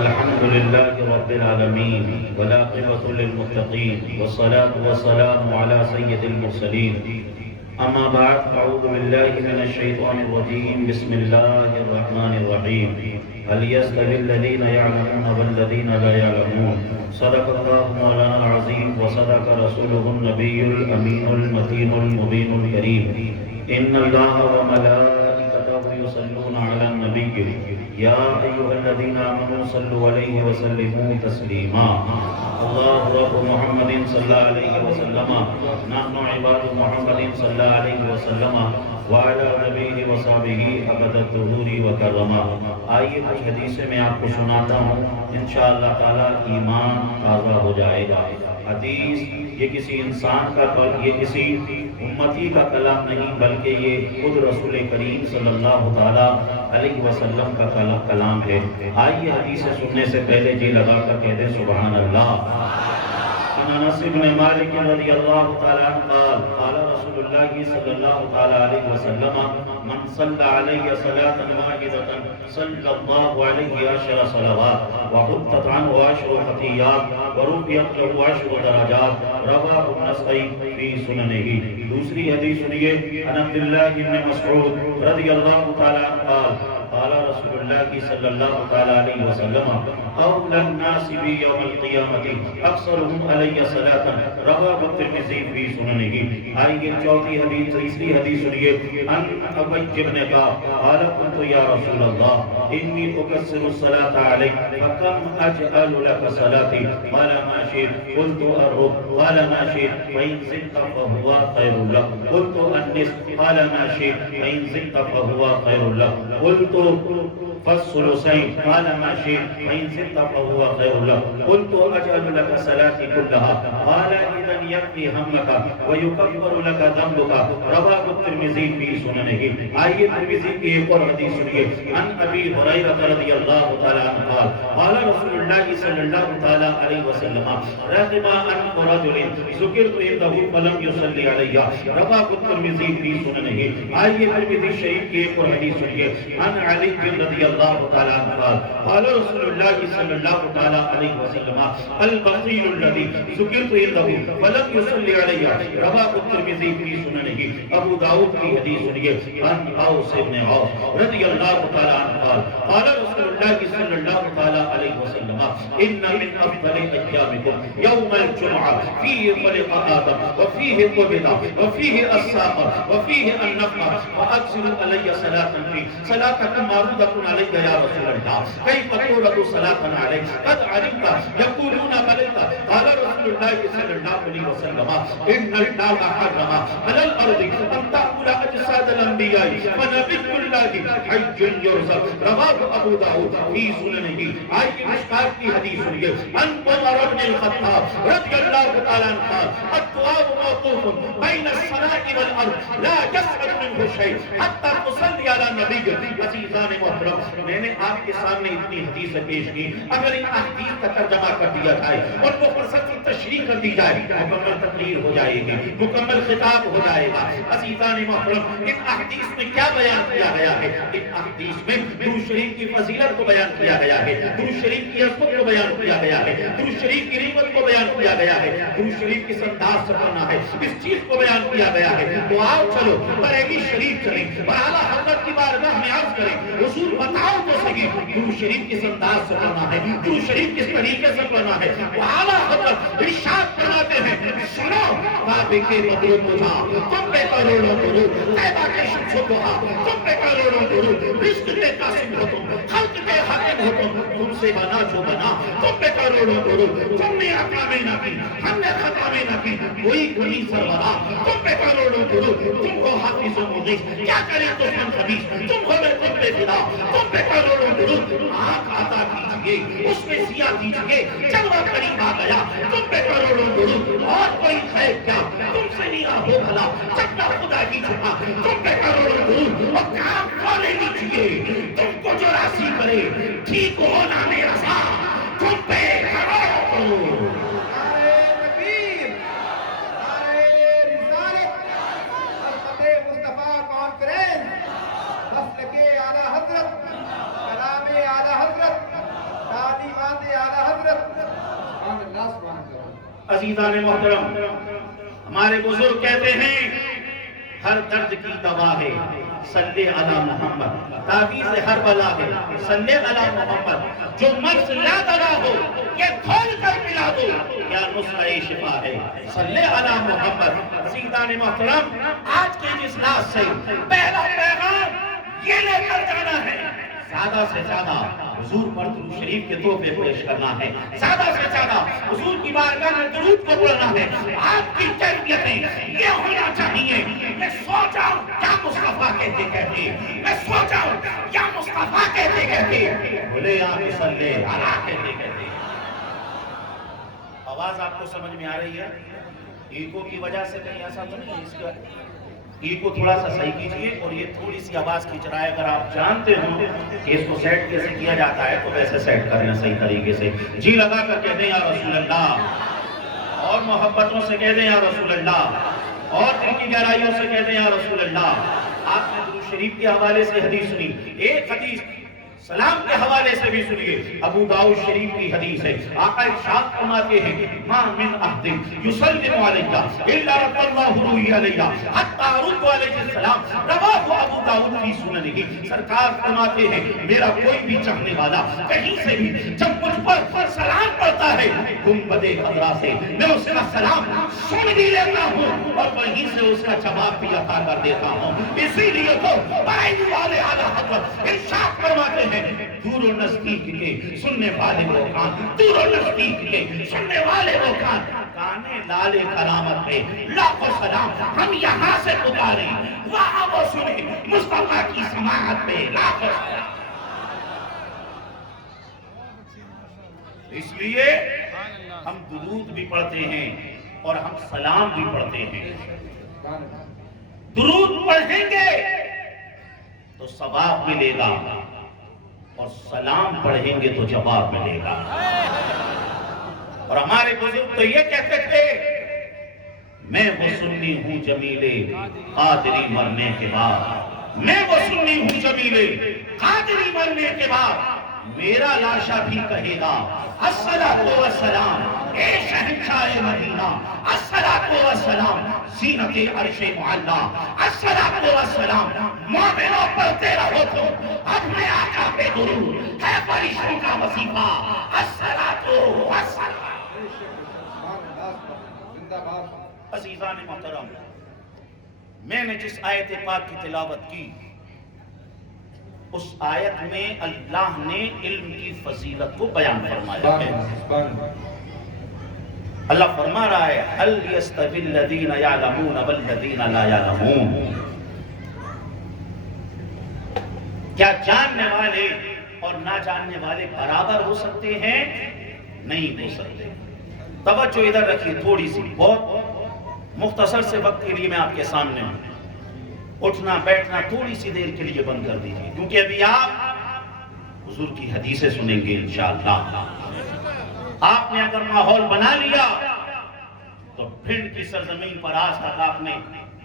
الحمد لله رب العالمين والعاقبة للمتقين والصلاة والسلام على سيد المرسلين أما بعد أعوذ بالله من الشيطان الرجيم بسم الله الرحمن الرحيم هل يستوي الذين يعلمون والذين لا يعلمون صدق الله مولانا العظيم وصدق رسوله النبي الأمين المتين المبين الكريم إن الله وملائكته يصلون على النبي يا أيها الذين آمنوا صلوا عليه وسلموا تسليما الله رب محمد صلى الله عليه وسلم نحن عباد محمد صلى الله عليه وسلم وعلى نبيه وصحبه أبد الظهور وكرما. آئیے کچھ حدیثیں میں آپ کو سناتا ہوں، انشاءاللہ تعالیٰ ایمان تازہ ہو جائے گا. حدیث یہ کسی انسان کا یہ کسی امتی کا کلام نہیں، بلکہ یہ خود رسول کریم صلی اللہ تعالیٰ علیہ وسلم کا کلام ہے. آئیے حدیث سننے سے پہلے جی لگا کر کہہ دیں سبحان اللہ. انس بن مالک رضی اللہ تعالیٰ عنہ قال قال رسول اللہ صلی اللہ تعالیٰ علیہ وسلم من صلی علیہ صلاة واحدة صلی اللہ علیہ عشر صلوات وحطت عنہ عشر خطیات ورفعت له عشر درجات رواہ النسائی فی سننہ. دوسری حدیث سنیے عن عبداللہ بن مسعود رضی اللہ تعالیٰ عنہ قال قال رسول اللہ صلی اللہ تعالیٰ علیہ وسلم اول الناس بی یوم القیامت اکثرهم علی صلاة رواہ الترمذی فی سننہ. آئیے چوتھی حدیث تیسری حدیث سنیے عن ابی بن کعب قال قلت یا رسول اللہ انی اکثر الصلاة علیک فکم اجعل لک صلاتی قال ما شئت قلت الربع قال ما شئت فإن زدت فهو خیر لک قلت النصف قال ما شئت فإن زدت فهو خیر لک قلت فالثلثين قال ما شئت فإن زدت فهو خير لك قلت أجعل لك صلاتي كلها قال إذا يكفي همك ويكفر لك ذنبك رواه الترمذي في سننه. آئیے ترمذی کی ایک اور حدیث سنیے عن ابی ہریرہ رضی اللہ تعالی عنہ قال قال رسول اللہ صلی اللہ تعالی علیہ وسلم رغم انف رجل ذکرت عنده فلم يصلي علیہ رواه الترمذی في سننه. آئیے ترمذی شریف کی ایک اور حدیث سنیے عن علی رضی اللہ تعالی عنہ قال قال رسول اللہ صلی اللہ تعالی علیہ وسلم البخیل الذی ذکرت عنده فلم يصلي علیہ رواه الترمذی في سننه. ابو داؤد کی حدیث سنیے عن اوس بن عوف رضی اللہ تعالی عنہ قال قال رسول اللہ صلی اللہ تعالی علیہ وسلم ان من افضل ایامکم یوم الجمعہ فیہ خلق آدم وفیہ قبض وفیہ الساق وفیہ النفخ فاکثروا علی صلاة فی صلاتکم معروضة علیک یا رسول اللہ کیف تورد صلاة علیک قد علمت یقولون بلیت قال رسول اللہ صلی اللہ علیہ وسلم ان اللہ حرم علی الارض ان تأکل اجساد الانبیاء فنبی اللہ حج یرزق رواه ابو داؤد فی سننہ. آئیے مشکات کی حدیث سنیے عن عمر بن الخطاب رضی اللہ تعالیٰ عنہ الدعاء موقوف بین السماء والارض لا يسعد منه شيء حتى تصلي على النبي. عزیزان محترم میں نے آپ کے سامنے اتنی حدیث پیش کی، اگر ان حدیث کا ترجمہ کر دیا جائے اور وہ فرصت کی تشریح کر دی جائے مکمل تقریر ہو جائے گی، مکمل خطاب ہو جائے گا. عزیزان محترم ان احادیث میں کیا بیان کیا گیا ہے؟ ان احادیث میں درود شریف کی فضیلت کو بیان کیا گیا ہے، درود شریف کی عظمت کو بیان کیا گیا ہے، درود شریف کی نعمت کو بیان کیا گیا ہے، درود شریف کس انداز سے پڑھنا ہے اس چیز کو بیان کیا گیا ہے. تو آؤ چلو بریلی شریف چلیں اور اعلیٰ حضرت کی بارگاہ میں عرض کریں حضور بتاؤ تو صحیح درود شریف کس انداز سے پڑھنا ہے، درود شریف کس طریقے سے پڑھنا ہے. وہ اعلیٰ حضرت ارشاد فرماتے ہیں سنو کعبے کے بدر تجھا تم پہ کروڑوں درود، طیبہ کے شمس و ضحا تم پہ کروڑوں درود، رزق کے قاسم ہو تم، خلق کے حاکم ہو تم سے بنا جو بنا تم پہ کروڑوں درود. تم نے عطا میں نہ کی ہم نے خطا میں نہ کی کوئی گنی سرورا تم پہ کروڑوں درود. تم کو حافظ و مغیث کیا کرے دشمن خبیث تم کو میں تم پہ فدا تم پہ کروڑوں درود. آنکھ عطا کیجئے اس میں سیاہ کیجئے جلوہ قریب آ گیا تم پہ کروڑوں درود. اور کوئی خیر کیا تم سے نہیں ہو بھلا چکا خدا کی چھپا تم پہ کروڑوں درود. اور کام کھولے لیجئے تم کو جو راضی کرے ٹھیک ہونا میرا سا تم پہ کروڑوں درود. اعلیٰ حضرت کلام اعلیٰ حضرت دادی عزیزان محترم، ہمارے بزرگ کہتے ہیں ہر درد کی دوا ہے صلی علی محمد، تعویذ ہر بلا ہے صلی علی محمد، جو مرض لا دوا ہو یہ کھول کر پلا دو کیا نسخہ شفا ہے صلی علی محمد۔ عزیزان محترم، آج کے اجلاس سے پہلا پیغام یہ لے کر جانا ہے، زیادہ سے زیادہ حضور پر درود شریف کے تحفے پیش کرنا ہے، زیادہ سے زیادہ حضور کی بارگاہ میں درود کو پڑھنا ہے۔ آپ کی تربیتیں یہ ہونا چاہیے، میں سو جاؤں کیا مصطفیٰ کہتے کہتے، میں سو جاؤں کیا مصطفیٰ کہتے کہتے، بھولے آپ صلی علیہ کہتے کہتے۔ آواز آپ کو سمجھ میں آ رہی ہے؟ ایکو کی وجہ سے کہیں ایسا تو نہیں، اس کا ایکو تھوڑا سا صحیح کیجئے، اور یہ تھوڑی سی آواز کھینچ رہا ہے، اگر آپ جانتے ہوں کہ اس کو سیٹ کیسے کیا جاتا ہے تو ویسے سیٹ کرنا صحیح طریقے سے۔ جی لگا کر کہہ دیں یا رسول اللہ، اور محبتوں سے کہہ دیں یا رسول اللہ، اور دل کی گہرائیوں سے کہہ دیں یا رسول اللہ۔ آپ نے درود شریف کے حوالے سے حدیث سنی، ایک حدیث سلام کے حوالے سے بھی سنیے، ابو داؤد شریف کی حدیث ہے، آقا ارشاد فرماتے ہیں ما من احد یسلم علیہ الا رد اللہ روحی علیہ حتی ارد علیہ السلام، رواہ ابو داؤد فی سننہ۔ سرکار فرماتے ہیں میرا کوئی بھی چاہنے والا کہیں سے بھی جب مجھ پر سلام پڑھتا ہے گنبد خضرا سے، میں اس کا سلام سن بھی لیتا ہوں اور وہیں سے اس کا جواب بھی عطا کر دیتا ہوں۔ اسی لیے تو بائن والے اعلیٰ حضرت ارشاد فرماتے ہیں دور و نزدیک کے سننے والے وہ کان، دور و نزدیک کے سننے والے وہ کان، کانے لالے کرامت پہ لاکھوں سلام ہم یہاں سے پکاریں، وہاں وہ سنیں مصطفیٰ کی سماعت پہ لاکھوں سلام۔ اس لیے ہم درود بھی پڑھتے ہیں اور ہم سلام بھی پڑھتے ہیں۔ درود پڑھیں گے تو ثواب ملے گا اور سلام پڑھیں گے تو جواب ملے گا۔ اور ہمارے بزرگ تو یہ کہتے تھے میں وہ سنی ہوں جمیلے قادری مرنے کے بعد، میں وہ سنی ہوں جمیلے قادری مرنے کے بعد، میرا لاشا بھی کہے گا الصلاۃ والسلام اے شہنشاہ مدینہ، الصلاۃ والسلام زینت عرش معلا، الصلاۃ والسلام مومنوں پڑھتے رہو تم اپنے آقا پہ درود، ہے فرشتوں کا وظیفہ الصلاۃ والسلام۔ عزیزان محترم، میں نے جس آیت پاک کی تلاوت کی اس آیت میں اللہ نے علم کی فضیلت کو بیان فرمایا ہے۔ اللہ فرما رہا ہے هل يستوي الذين يعلمون والذين لا يعلمون، کیا جاننے والے اور نہ جاننے والے برابر ہو سکتے ہیں؟ نہیں ہو سکتے۔ توجہ ادھر رکھیے تھوڑی سی، بہت مختصر سے وقت کے لیے میں آپ کے سامنے ہوں، اٹھنا بیٹھنا تھوڑی سی دیر کے لیے بند کر دیجیے، کیونکہ ابھی آپ حضور کی حدیثیں سنیں گے انشاءاللہ۔ آپ نے اگر ماحول بنا لیا تو بھنڈ کی سرزمین پر آج تک آپ نے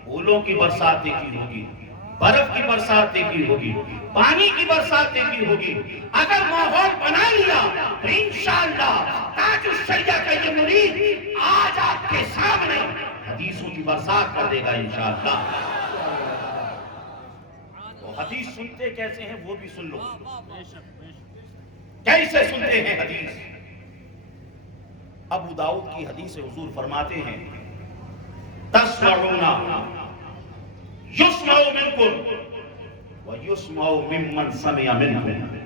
پھولوں کی برسات دیکھی ہوگی، برف کی برسات دیکھی ہوگی، پانی کی برسات دیکھی ہوگی۔ اگر ماحول بنا لیا تو انشاءاللہ تاج الشریعہ کا یہ مرید آج آپ کے سامنے حدیثوں کی برسات کر دے گا انشاءاللہ۔ تو حدیث سنتے کیسے ہیں وہ بھی سن لو، کیسے سنتے ہیں حدیث؟ ابو داؤد کی حدیث حضور فرماتے ہیں تسمعون یسمع منکم ویسمع ممن سمع منکم،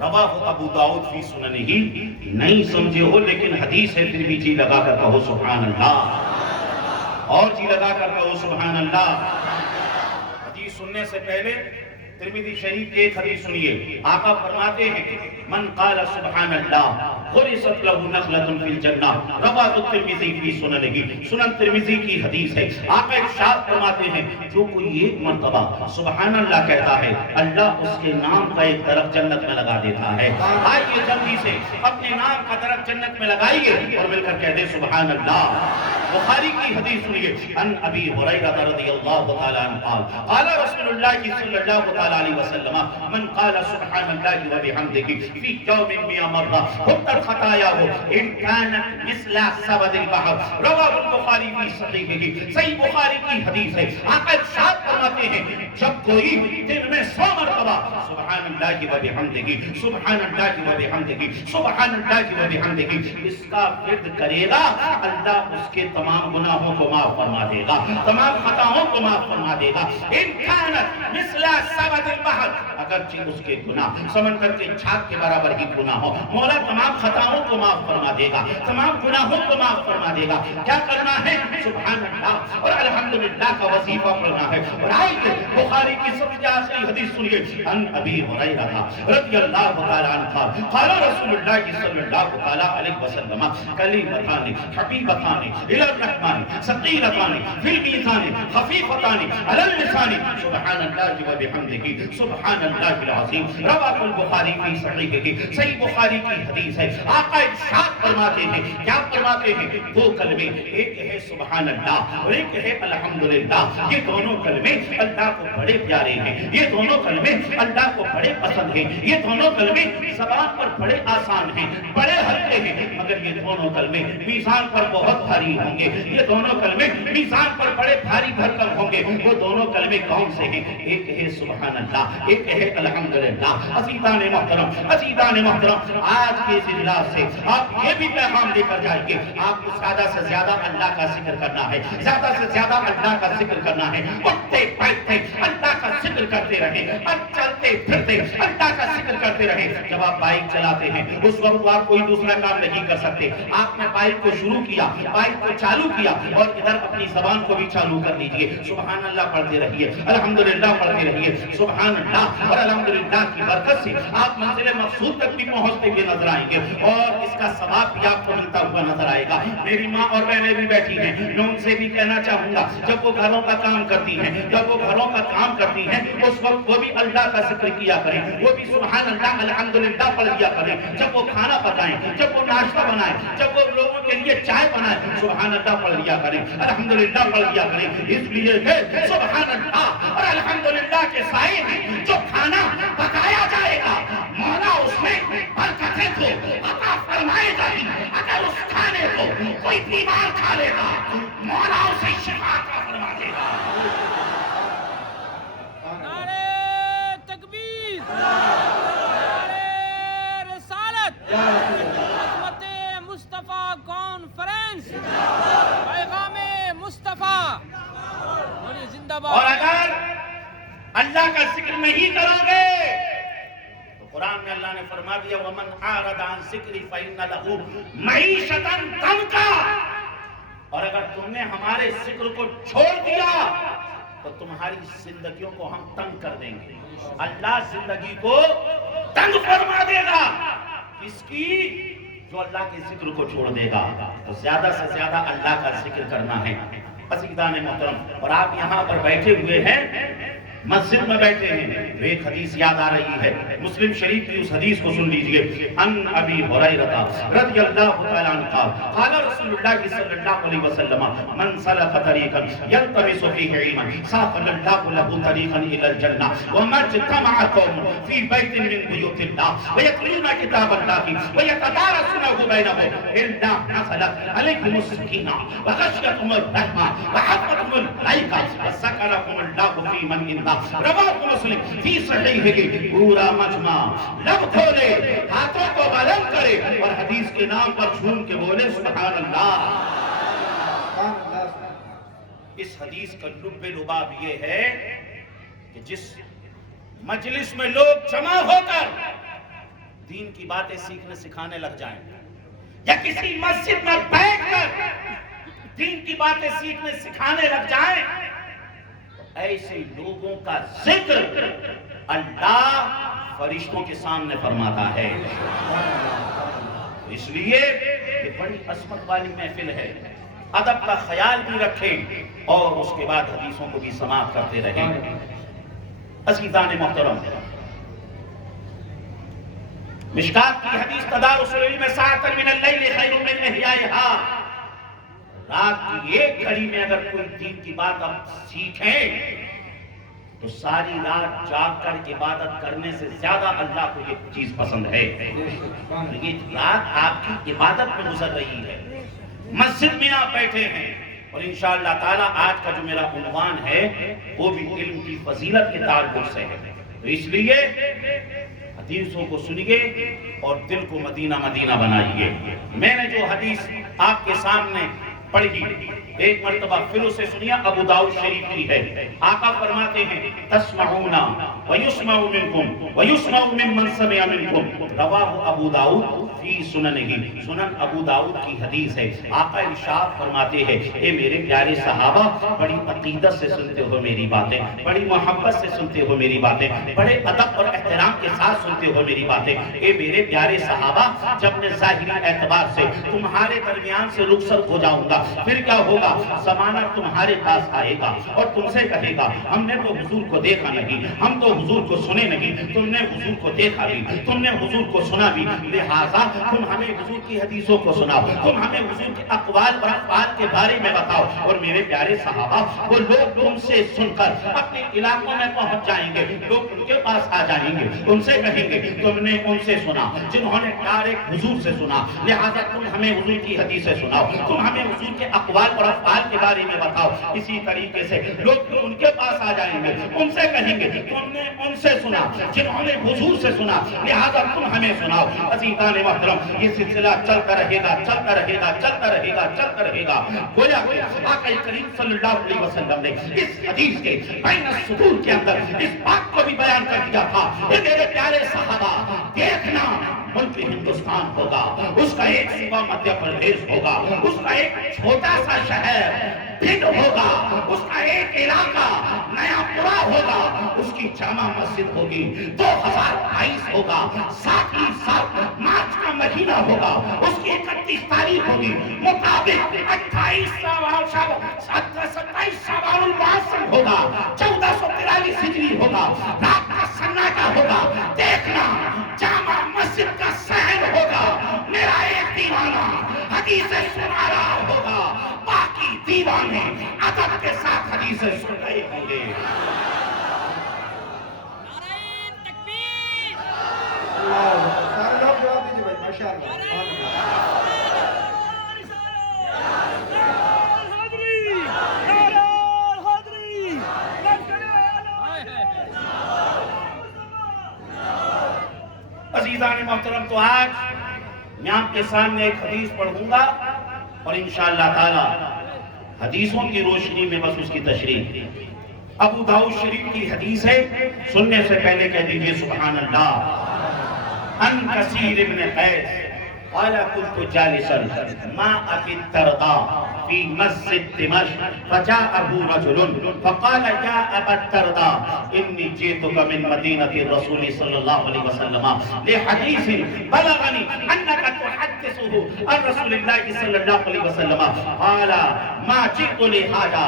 رواہ ابو داؤد فی سننہ۔ نہیں سمجھے ہو لیکن حدیث ہے، پھر بھی جی لگا کر کہو سبحان اللہ، اور جی لگا کر کہو سبحان اللہ۔ حدیث سننے سے پہلے ترمذی شریف کی ایک حدیث سنیے، آقا فرماتے ہیں من قال سبحان اللہ غرست له نخلة فی الجنہ، رواہ ترمذی فی سننہ۔ سنن ترمذی کی حدیث ہے، آقا ارشاد فرماتے ہیں جو کوئی ایک مرتبہ سبحان اللہ کہتا ہے اللہ اس کے نام کا ایک درخت جنت میں لگا دیتا ہے۔ آئیے جلدی سے اپنے نام کا درخت جنت میں لگائیے اور مل کر کہہ دیں سبحان اللہ۔ بخاری کی حدیث سنیے، ان ابی ہریرہ رضی اللہ تعالی عنہ قال قال رسول اللہ صلی اللہ تعالی علیہ وسلم من قال سبحان اللہ وبحمدہ فی یوم 100 مرہ حطت خطایاہ ان كانت مثل زبد البحر، رواہ البخاری فی صحیحہ۔ صحیح بخاری کی حدیث ہے، آقا ارشاد فرماتے ہیں جب کوئی دن میں 100 مرتبہ سبحان اللہ وبحمدہ سبحان اللہ وبحمدہ سبحان اللہ وبحمدہ اس کا ورد کرے گا، اللہ اس کے تمام گناہوں کو معاف فرما دے گا، تمام خطاؤں کو معاف فرما دے گا۔ ان كانت مثل زبد البحر، اگرچہ اس کے گناہ سمندر کے چھاگ کے برابر ہی گناہ ہو، مولا تمام خطاؤں کو معاف فرما دے گا، تمام گناہوں کو معاف فرما دے گا۔ کیا کرنا ہے؟ سبحان اللہ اور الحمدللہ کا وظیفہ پڑھنا ہے۔ اور آئیے بخاری کی سب سے آخری حدیث سنیے، ان ابی ہریرہ رضی اللہ تعالی عنہ قال رسول اللہ صلی اللہ تعالی علیہ وسلم کلمتان حبیبتان الی الرحمن ثقیلتان فی المیزان خفیفتان علی اللسان سبحان اللہ وبحمدہ سبحان اللہ العظیم، رواہ البخاری فی صحیحہ۔ صحیح بخاری کی حدیث ہے، آقا ارشاد فرماتے ہیں، کیا فرماتے ہیں؟ دو کلمے، ایک ہے سبحان اللہ اور ایک ہے الحمدللہ، یہ دونوں کلمے اللہ کو بڑے پیارے ہیں، یہ دونوں کلمے اللہ کو بڑے پسند ہیں، یہ دونوں کلمے زبان پر بڑے آسان ہیں، بڑے ہلکے ہیں، مگر یہ دونوں کلمے میزان پر بہت بھاری ہوں گے، یہ دونوں کلمے میزان پر بڑے بھاری بھرکم ہوں گے۔ وہ دونوں کلمے کون سے ہیں؟ ایک ہے سبحان اللہ، ایک ہے الحمدللہ۔ عزیزان محترم، عزیزان محترم، آج کے اس اجلاس سے آپ یہ بھی پیغام لے کر جائیں گے، آپ کو زیادہ سے زیادہ اللہ کا ذکر کرنا ہے، زیادہ سے زیادہ اللہ کا ذکر کرنا ہے، اٹھتے بیٹھتے اللہ کا ذکر کرتے رہیں، اب چلتے پھرتے اللہ کا ذکر کرتے رہیں۔ جب آپ بائک چلاتے ہیں اس وقت آپ کوئی دوسرا کام نہیں کر سکتے، آپ نے بائک کو شروع کیا، بائک کو چالو کیا اور ادھر اپنی زبان کو بھی چالو کر لیجئے، سبحان اللہ پڑھتے رہیے، الحمدللہ پڑھتے رہیے، سبحان اللہ اور الحمدللہ کی برکت سے آپ منزل مقصود تک بھی پہنچتے ہوئے نظر آئیں گے اور اس کا ثواب بھی آپ کو ملتا ہوا نظر آئے گا۔ میری ماں اور بہنیں بھی بیٹھی ہیں، میں ان سے بھی کہنا چاہوں گا جب وہ گھروں کا کام کرتی ہیں، جب وہ گھروں کا کام کرتی ہیں اس وقت وہ بھی اللہ کا ذکر کیا کریں، وہ بھی سبحان اللہ الحمدللہ پڑھ لیا کریں۔ جب وہ کھانا پکائیں، جب وہ ناشتہ بنائیں، جب وہ لوگوں کے لیے چائے بنائیں، سبحان اللہ پڑھ لیا کریں، الحمدللہ پڑھ لیا کریں، اس لیے کہ سبحان اللہ اور الحمدللہ کے سائے میں جو کھانا پکایا جائے گا مولا اس میں برکتیں کو عطا فرمائے گا ہی۔ اگر اس کھانے کو کوئی بیمار کھا لے گا مولا اسے شفا عطا فرما دے گا۔ نعرہ تکبیر، نعرہ رسالت، عظمت مصطفیٰ کانفرنس، پیغام مصطفیٰ زندہ باد۔ اور اگر اللہ کا ذکر نہیں کرو گے تو قرآن میں اللہ نے فرما دیا وَمَنْ أَعْرَضَ عَنْ ذِكْرِي فَإِنَّ لَهُ مَعِيشَةً ضَنْكًا، اور اگر تم نے ہمارے ذکر کو چھوڑ دیا تو تمہاری زندگیوں کو ہم تنگ کر دیں گے۔ اللہ زندگی کو تنگ فرما دے گا، اس کی جو اللہ کے ذکر کو چھوڑ دے گا۔ تو زیادہ سے زیادہ اللہ کا ذکر کرنا ہے۔ عزیزان محترم، اور آپ یہاں پر بیٹھے ہوئے ہیں، مسجد میں بیٹھے ہیں، ایک حدیث یاد آ رہی ہے، مسلم شریف کی اس حدیث کو سن لیجئے۔ ان ابی ہریرہ رضی اللہ تعالی عنہ قال قال رسول اللہ صلی اللہ علیہ وسلم من سلک طریقا یلتمس فیہ علما سہل اللہ له طریقا الی الجنہ وما اجتمع قوم فی بیت من بیوت اللہ ویتلون کتاب اللہ ویتدارسونہ بینہم الا نزلت علیہم السکینہ وغشیتہم الرحمہ وحفتہم الملائکہ وذکرہم اللہ فی من عنده۔ رواہ مسلم فی صحیحہ۔ پورا مجمع لب کھولے، ہاتھوں کو بلند کرے اور حدیث کے نام پر جھوم کے بولے سبحان اللہ۔ اس حدیث کا لب لباب یہ ہے کہ جس مجلس میں لوگ جمع ہو کر دین کی باتیں سیکھنے سکھانے لگ جائیں یا کسی مسجد میں بیٹھ کر دین کی باتیں سیکھنے سکھانے لگ جائیں، ایسے لوگوں کا ذکر اللہ فرشتوں کے سامنے فرماتا ہے۔ اس لیے یہ بڑی عظمت والی محفل ہے، ادب کا خیال بھی رکھیں اور اس کے بعد حدیثوں کو بھی سماعت کرتے رہیں۔ عزیزان محترم، مشکات کی حدیث تدارس العلم ساعۃ من اللیل خیر من احیائها، رات کی ایک گھڑی میں اگر کوئی دین کی بات آپ سیکھیں تو ساری رات جاگ کر عبادت کرنے سے زیادہ اللہ کو یہ چیز پسند ہے. یہ رات آپ کی عبادت میں گزر رہی ہے، مسجد میں آپ بیٹھے ہیں. اور انشاءاللہ تعالیٰ آج کا جو میرا عنوان ہے وہ بھی علم کی فضیلت کے تعلق سے ہے. تو اس لیے حدیثوں کو سنیے اور دل کو مدینہ مدینہ بنائیے. میں نے جو حدیث آپ کے سامنے پڑھی ایک مرتبہ پھر اسے سنیا، ابو داؤد شریف کی ہے. آقا فرماتے ہیں تسمعون ویسمع منکم ویسمع ممن سمع منکم، رواہ ابو داؤد فی سننہ. سنن ابو داؤد کی حدیث ہے. آقا ارشاد فرماتے ہیں اے میرے پیارے صحابہ، بڑی عقیدت سے سنتے ہو میری باتیں، بڑی محبت سے سنتے ہو میری باتیں، بڑے ادب اور احترام کے ساتھ سنتے ہو میری باتیں. اے میرے پیارے صحابہ، جب میں ظاہری اعتبار سے تمہارے درمیان سے رخصت ہو جاؤں گا پھر کیا ہوگا؟ زمانہ تمہارے پاس آئے گا اور تم سے کہے گا ہم نے تو حضور کو دیکھا نہیں، ہم تو حضور کو سنے نہیں. تم نے حضور کو دیکھا بھی، تم نے حضور کو سنا بھی، لہٰذا تم ہمیں حضور کی حدیثوں کو سناؤ، تم ہمیں حضور کے اقوال اور افعال کے بارے میں بتاؤ. اور میرے پیارے صحابہ، وہ لوگ تم سے سن کر اپنے علاقوں میں پہنچ جائیں گے، لوگ ان کے پاس آ جائیں گے، ان سے کہیں گے تم نے ان سے سنا جنہوں نے ڈائریکٹ حضور سے سنا، لہٰذا تم ہمیں حضور کی حدیثیں سناؤ، تم ہمیں حضور کے اقوال اور افعال کے بارے میں بتاؤ. اسی طریقے سے لوگ ان کے پاس آ جائیں گے، ان سے کہیں گے تم نے ان سے سنا جنہوں نے حضور سے سنا، لہٰذا تم ہمیں سناؤ. عزیزان محترم، یہ سلسلہ چلتا رہے گا، چلتا رہے گا، چلتا رہے گا، چلتا رہے گا. گویا کہ آقا کریم صلی اللہ علیہ وسلم نے اس حدیث کے بین السطور کے اندر اس بات کو بھی بیان کر دیا تھا کہ میرے پیارے صحابہ، دیکھنا ملک ہندوستان ہوگا، اس کا ایک صوبہ مدھیہ پردیش ہوگا، اس کا ایک چھوٹا سا شہر بھنڈ ہوگا، اس کا ایک علاقہ نیا پورا ہوگا، اس کی جامع مسجد ہوگی. 2022 ہوگا، 7 مارچ کا مہینہ ہوگا، اس کی 31 تاریخ ہوگی، مطابق 27 شعبان المعظم ہوگا، 1443 ہجری ہوگا، رات کا سناٹا ہوگا. دیکھنا جامع مسجد کا صحن ہوگا، میرا ایک دیوانہ حدیثیں سنا رہا ہوگا، باقی دیوانے ادب کے ساتھ حدیثیں سن رہے ہوں گے. نعرہ تکبیر، سارے لوگ جواب دیجیے بھائی، ماشاءاللہ. عزیزان محترم، تو آج میں آپ کے سامنے ایک حدیث پڑھوں گا اور انشاءاللہ تعالی حدیثوں کی روشنی میں بس اس کی تشریح. ابو داؤد شریف کی حدیث ہے، سننے سے پہلے کہہ دیجئے سبحان اللہ. ان کثیر ابن قیس قال كنت جالسا مع ابي الدرداء في مسجد دمشق فجاءه رجل فقال يا ابا الدرداء اني جئتك من مدينة الرسول صلى الله عليه وسلم لحديث بلغني انك تحدثه عن رسول الله صلى الله عليه وسلم. قال ما جئت لهذا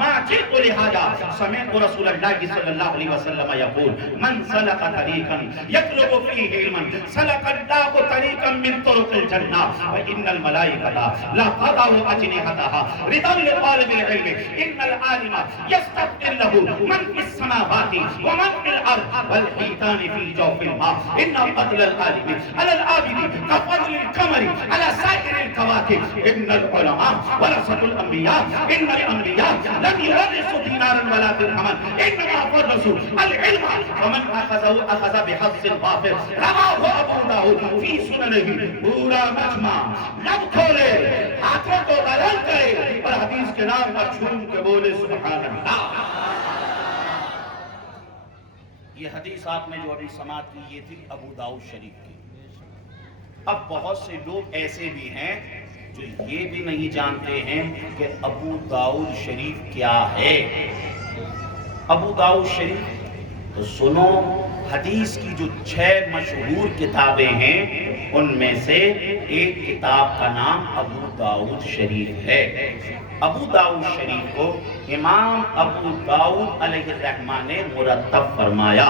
ما جئت لهذا سمعت رسول الله صلى الله عليه وسلم يقول من سلك طريقا يطلب فيه علما سلك الله طريقا من طرق الجنة وإن الملائكة لا تضع أجنحتها رضا لطالب العلم. إن العالم يستغفر له من في السماوات ومن في الأرض والحيتان في جوف الماء. إن فضل العالم على العابد كفضل القمر على سائر الكواكب. إن العلماء ورثة الأنبياء. إن الأنبياء لم يورثوا دينارا ولا درهما إنما ورثوا العلم ومن أخذه أخذ بحظ وافر. رواه أبو داود في سننه. پورا مجمع لب کھولے، ہاتھوں کو بلند کرے اور حدیث کے نام پر چھوم کے بولے سبحان اللہ. یہ حدیث آپ نے جو ابھی سماعت کی یہ تھی ابو داؤد شریف کی. اب بہت سے لوگ ایسے بھی ہیں جو یہ بھی نہیں جانتے ہیں کہ ابو داؤد شریف کیا ہے. ابو داؤد شریف تو سنو، حدیث کی جو 6 مشہور کتابیں ہیں ان میں سے ایک کتاب کا نام ابو داؤد شریف ہے. ابو داؤد شریف کو امام ابو داؤد علیہ الرحمہ نے مرتب فرمایا.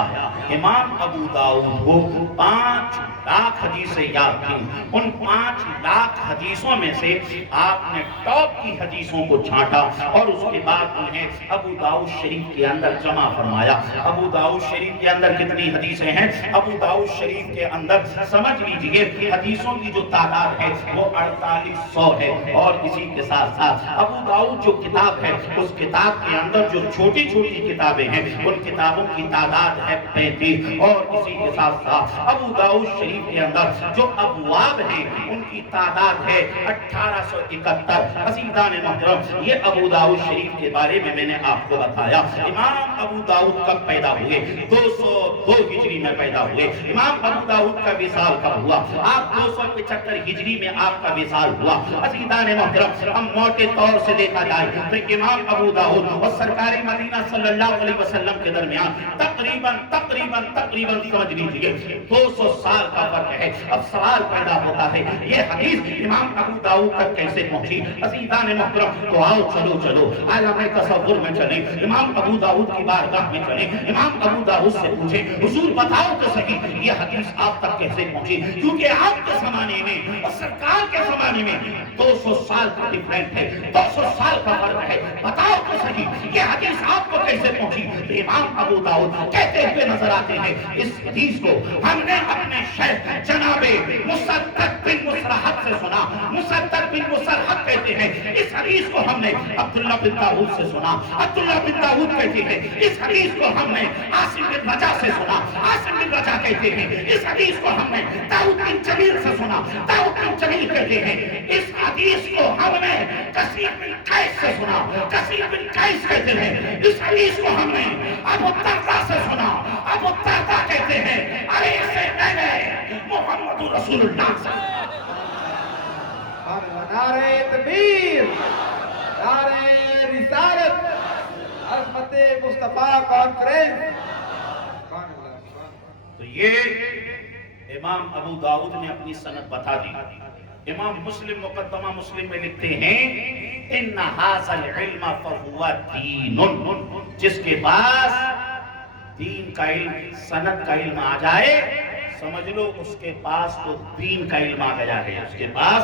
امام ابو داؤد کو 5 لاکھ حدیثیں یاد تھیں، ان 5 لاکھ حدیثوں میں سے آپ نے ٹاپ کی حدیثوں کو چھانٹا اور اس کے بعد انہیں ابو داؤد شریف کے اندر جمع فرمایا۔ ابو داؤد شریف کے اندر کتنی حدیثیں ہیں؟ ابو داؤد شریف کے اندر سمجھ لیجئے حدیثوں کی جو تعداد ہے وہ 4800 ہے، اور اسی کے ساتھ ساتھ ابو داؤد جو کتاب ہے اس کتاب کے اندر جو چھوٹی چھوٹی کتابیں ہیں ان کتابوں کی تعداد ہے 35، اور اسی کے ساتھ ساتھ ابو داؤد شریف کے اندر جو ابواب ہیں ان کی تعداد ہے 1871۔ عزیزان محترم، یہ ابو داؤد شریف کے بارے میں نے آپ کو بتایا۔ امام ابو داؤد کب پیدا ہوئے؟ 202 ہجری میں پیدا ہوئے۔ امام ابو داؤد کا وصال کب ہوا؟ آپ 275 ہجری میں آپ کا وصال ہوا۔ عزیزان محترم، ہم موٹے طور سے دیکھا جائے تو امام ابو داؤد اور سرکار مدینہ صلی اللہ علیہ وسلم کے درمیان تقریباً سمجھ لیجیے 200 سال کا فرق ہے۔ اب سوال پیدا ہوتا ہے یہ حدیث امام ابو داؤد تک کیسے پہنچی؟ عزیزان محترم، تو آؤ چلو عالم تصور میں چلیں، امام ابو داؤد کی بارگاہ میں چلیں، امام ابو داؤد سے پوچھیں حضور بتاؤ تو صحیح یہ حدیث آپ تک کیسے پہنچی؟ کیونکہ آپ کے زمانے میں اور سرکار کے زمانے میں 200 سال کا ڈیفرنٹ ہے، 200 سال کا فرق ہے، بتاؤ تو صحیح یہ حدیث آپ کو کیسے پہنچی؟ تو امام ابو داؤد کہتے ہوئے نظر آتے ہیں اس حدیث کو ہم نے اپنے شیخ جناب مصدق بن مصرحت سے سنا۔ مصدق بن مصرحت کہتے ہیں اس حدیث کو ہم نے عبداللہ بن داؤد سے سنا۔ عبداللہ بن داؤد کہتے ہیں اس حدیث کو ہم نے عاصم بن رجا سے سنا۔ عاصم بن رجا کہتے ہیں اس حدیث کو ہم نے داؤد بن جمیل سے سنا۔ داؤد بن جمیل کہتے ہیں اس حدیث کو ہم نے کثیر بن قیس سے سنا۔ کثیر بن قیس کہتے ہیں اس حدیث کو ہم نے ابو الدرداء سے سنا۔ ابو الدرداء کہتے ہیں ارے اسے میں نے محمد رسول اللہ سے نعرہ تکبیر، نعرہ رسالت، عظمت مصطفیٰ کانفرنس۔ تو یہ امام ابو داؤد نے اپنی سند بتا دی۔ امام مسلم مقدمہ مسلم میں لکھتے ہیں ان ھذا العلم فهو دین، جس کے پاس دین کا علم، سند کا علم آ جائے سمجھ لو اس کے پاس تو دین کا علم آ گیا ہے، اس کے پاس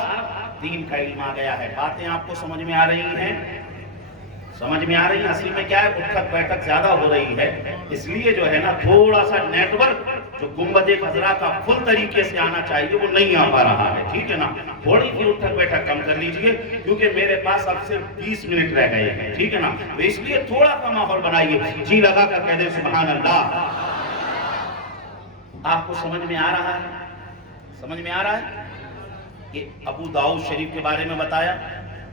دین کا علم آ گیا ہے۔ باتیں آپ کو سمجھ میں آ رہی ہیں؟ سمجھ میں آ رہی ہیں؟ اصل میں کیا ہے اٹھک بیٹھک زیادہ ہو رہی ہے، اس لیے جو ہے نا تھوڑا سا نیٹ ورک جو گنبد خضرا کا فل طریقے سے آنا چاہیے وہ نہیں آ پا رہا ہے، ٹھیک ہے نا؟ تھوڑی سی اٹھک بیٹھک کم کر لیجئے کیونکہ میرے پاس اب صرف 20 منٹ رہ گئے ہیں، ٹھیک ہے نا؟ تو اس لیے تھوڑا سا ماحول بنائیے، جی لگا کر کہہ دیں سبحان اللہ۔ آپ کو سمجھ میں آ رہا ہے؟ سمجھ میں آ رہا ہے؟ یہ ابو داؤد شریف کے بارے میں بتایا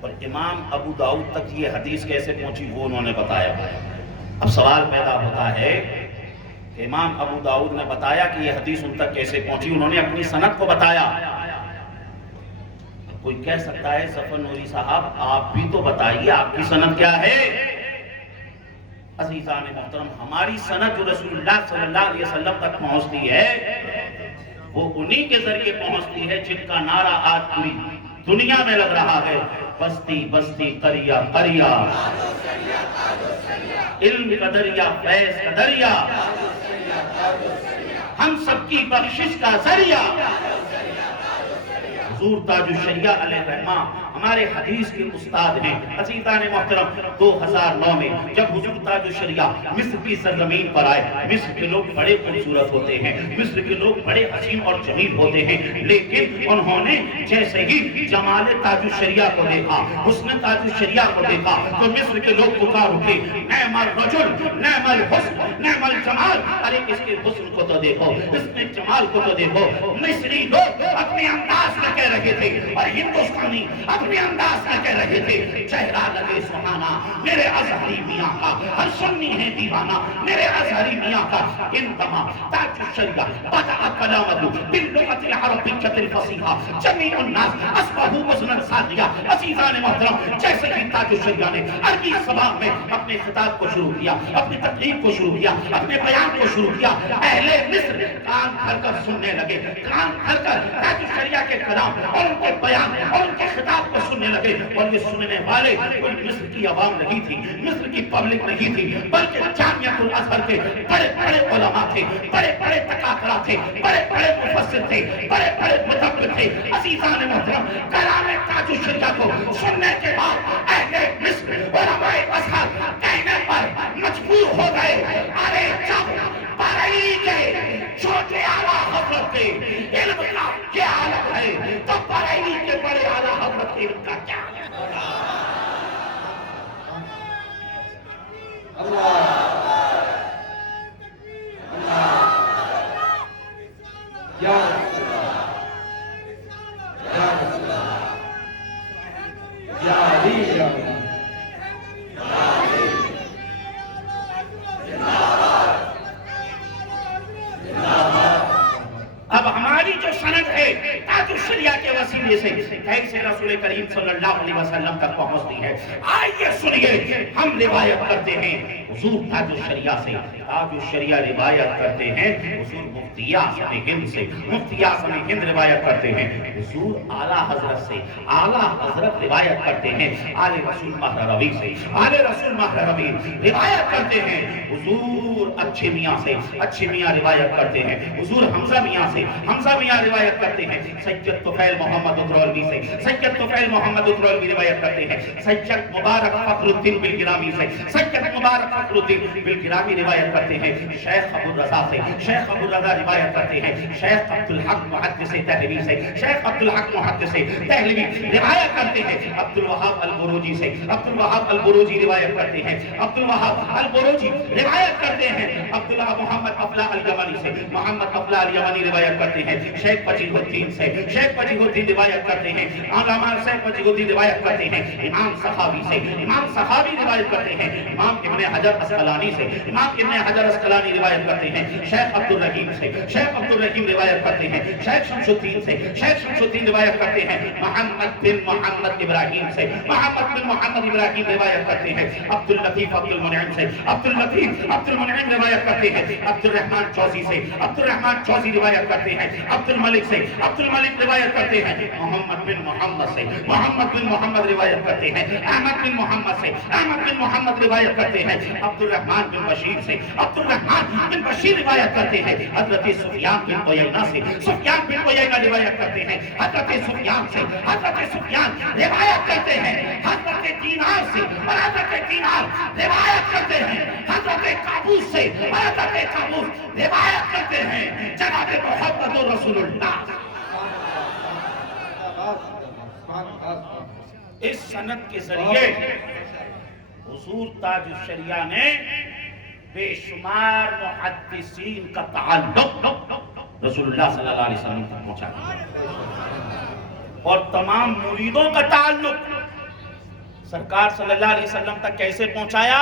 اور امام ابو داؤد تک یہ حدیث کیسے پہنچی وہ انہوں نے بتایا۔ اب سوال پیدا ہوتا ہے کہ امام ابو داؤد نے بتایا کہ یہ حدیث ان تک کیسے پہنچی، انہوں نے اپنی سند کو بتایا۔ کوئی کہہ سکتا ہے ظفر نوری صاحب آپ بھی تو بتائیے آپ کی سند کیا ہے؟ عزیزان محترم، ہماری سند جو رسول اللہ صلی اللہ علیہ وسلم تک پہنچتی ہے وہ انہی کے ذریعے پہنچتی ہے جن کا نعرہ آج پوری دنیا میں لگ رہا ہے، بستی بستی قریہ قریہ، علم کا دریا فیض کا دریا، ہم سب کی بخشش کا ذریعہ۔ حضور تاج الشریعہ علیہ الرحمہ ہمارے حدیث کے استاد ہیں۔ عزیزان محترم، 2009 میں جب حضور تاج الشریعہ مصر کی سرزمین پر آئے، مصر کے لوگ بڑے خوبصورت ہوتے ہیں، مصر کے لوگ بڑے حسین اور جمیل ہوتے ہیں، لیکن انہوں نے جیسے ہی جمال تاج الشریعہ کو دیکھا، حسن تاج الشریعہ کو دیکھا تو مصر کے لوگ پکار اٹھے نعم الرجل نعم الحسن نعم الجمال، ارے اس کے حسن کو تو دیکھو، اس کے جمال کو تو دیکھو۔ مصری لوگ اپنے انداز میں کہہ رہے تھے اور ہندوستانی اپنے انداز میں کہہ رہے تھے چہرہ لگے سہانا میرے ازہری میاں کا، ہر سنی ہے دیوانہ میرے ازہری میاں کا۔ انتہا تاج الشریعہ بدأ کلامہ باللغة العربية الفصیحة جمیع الناس اصبحوا حسنا سادیا۔ عزیزان محترم، جیسے ہی تاج الشریعہ نے عربی زبان میں اپنے خطاب کو شروع کیا، اپنی تقریر کو شروع کیا، اپنے بیان کو شروع کیا، اہل مصر کان کھل کر سننے لگے، کان کھل کر تاج الشریعہ کے کلام اور ان کے بیان اور ان کے خطاب پہ سننے لگے، اور یہ سننے والے کوئی مصر کی عوام نہیں تھی، مصر کی پبلک نہیں تھی، بلکہ جامعۃ الازہر کے بڑے بڑے علماء تھے، بڑے بڑے تقاقرہ تھے، بڑے بڑے مفسر تھے، بڑے بڑے مدبر تھے۔ عزیزان محترم، کلام تاج الشریعہ کو سننے کے بعد اہل مصر علماء ازہر کہنے پر مجبور ہو گئے، ارے جب بریلی کے چھوٹے اعلیٰ حضرت کے علم کا کیا عالم ہے تو بریلی کے بڑے اعلیٰ حضرت کے علم کا کیا عالم ہے؟ اب ہماری جو سند ہے تاج الشریعہ کے وسیلے سے کیسے رسول کریم صلی اللہ علیہ وسلم تک پہنچتی ہے، آئیے سنیے۔ ہم روایت کرتے ہیں حضور تاج الشریعہ سے، تاج الشریعہ روایت کرتے ہیں حضور مفتی اعظم ہند سے، مفتی اعظم ہند روایت کرتے ہیں حضور اعلیٰ حضرت سے، اعلیٰ حضرت روایت کرتے ہیں آل رسول مہر روی سے، آل رسول مہر روی روایت کرتے ہیں حضور اچھے میاں سے، اچھے میاں روایت کرتے ہیں حضور حمزہ میاں سے، حمزہ میاں روایت کرتے ہیں سید طفیل محمد اترولوی سے، سید طفیل محمد اترولوی روایت کرتے ہیں سید مبارک فخر الدین بالگرامی سے، سید مبارک فخر الدین بالگرامی روایت کرتے ہیں شیخ ابو الرضا سے، شیخ ابو الرضا روایت کرتے ہیں شیخ عبدالحق محدث دہلوی سے، شیخ عبدالحق محدث دہلوی روایت کرتے ہیں عبدالوہاب البروجی سے، عبدالوہاب البروجی روایت کرتے ہیں عبدالوہاب البروجی روایت کرتے ہیں عبداللہ محمد افلاح الیمنی سے، محمد افلاح الیمنی روایت کرتے ہیں شیخ وجیہ الدین سے، شیخ وجیہ الدین روایت کرتے ہیں علامہ شیخ وجیہ الدین روایت کرتے ہیں امام سخاوی سے، امام سخاوی روایت کرتے ہیں امام ابن حجر اسقلانی سے، امام ابن حجر اسقلانی روایت کرتے ہیں شیخ عبد الرحیم سے، شیخ عبد الرحیم روایت کرتے ہیں شیخ شمس الدین سے، شیخ شمس الدین روایت کرتے ہیں محمد بن محمد ابراہیم سے، محمد بن محمد ابراہیم روایت کرتے ہیں عبد اللطیف عبد المنعم سے، عبد اللطیف عبد المنعم روایت کرتے ہیں عبد الرحمن چوسی سے، عبد الرحمن چوسی روایت کرتے ہیں عبد الملک سے، عبد الملک روایت کرتے ہیں محمد بن محمد سے، محمد بن محمد روایت کرتے ہیں احمد بن محمد سے، احمد بن محمد روایت کرتے ہیں عبد الرحمن بن بشیر سے، عبد الرحمن بن بشیر روایت کرتے ہیں حضرت سفیان بن عیینہ سے، سفیان بن عیینہ روایت کرتے ہیں حضرت سفیان سے، حضرت سفیان روایت کرتے ہیں حضرت دینار سے، اور حضرت دینار روایت کرتے ہیں حضرت قابوس سے، اور حضرت قابوس روایت کرتے ہیں جناب محمد رسول اللہ۔ اس سند کے ذریعے حضور تاج الشریعہ نے بے شمار محدثین کا تعلق رسول اللہ صلی اللہ علیہ وسلم تک پہنچا اور تمام مریدوں کا تعلق سرکار صلی اللہ علیہ وسلم تک کیسے پہنچایا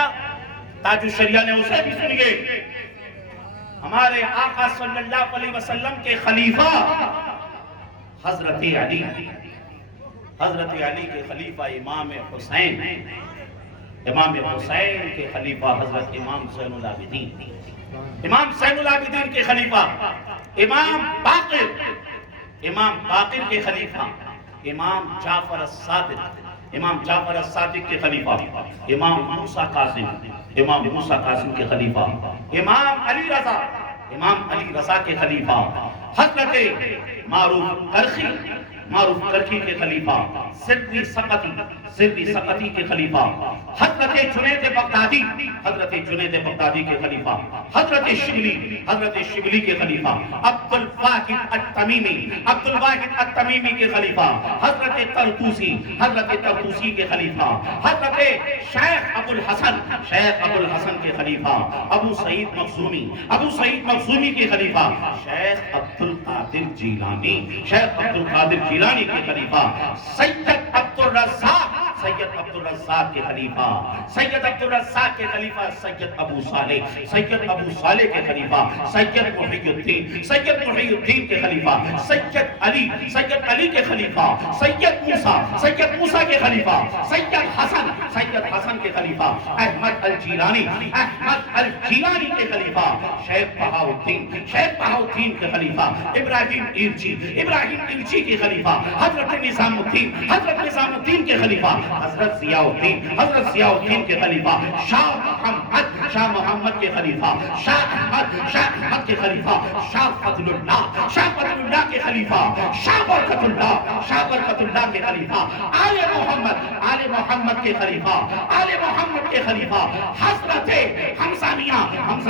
تاج الشریعہ نے اسے بھی سنیے۔ ہمارے آقا صلی اللہ علیہ وسلم کے خلیفہ حضرت علی، حضرت علی کے خلیفہ امام حسین، امام حسین کے خلیفہ حضرت امام زین العابدین، امام زین العابدین کے خلیفہ امام باقر، امام باقر کے خلیفہ امام جعفر الصادق، امام جعفر الصادق کے خلیفہ امام موسیٰ کاظم، امام موسیٰ کاظم کے خلیفہ امام علی رضا، امام علی رضا کے خلیفہ حضرت معروف کرخی کے خلیفہ سری سقطی، سری سقطی کے خلیفہ حضرت جنید بغدادی، حضرت جنید بغدادی کے خلیفہ حضرت شبلی، حضرت شبلی کے خلیفہ عبد الواحد التمیمی، عبد الواحد التمیمی کے خلیفہ حضرت طرطوسی، حضرت طرطوسی کے خلیفہ حضرت شیخ ابو الحسن، شیخ ابو الحسن کے خلیفہ ابو سعید مخزومی، ابو سعید مخزومی کے خلیفہ شیخ عبد القادر جیلانی، شیخ عبد القادر جیلانی کے خلیفہ سید عبد الرزاق، سید عبد الرزاق کے خلیفہ، سید عبد الرزاق کے خلیفہ سید ابو صالح، سید ابو صالح کے خلیفہ سید محی الدین، سید محی الدین کے خلیفہ سید علی کے خلیفہ سید موسیٰ کے خلیفہ سید حسن کے خلیفہ احمد الجیلانی کے خلیفہ شیخ بہاء الدین کے خلیفہ ابراہیم ایلچی کے خلیفہ حضرت نظام الدین کے خلیفہ حضرت ضیاء الدین کے خلیفہ شاہ محمد کے خلیفہ شاہ احمد کے خلیفہ شاہ فضل اللہ کے خلیفہ شاہ برکت اللہ کے خلیفہ آل محمد کے خلیفہ حضرت حمزہ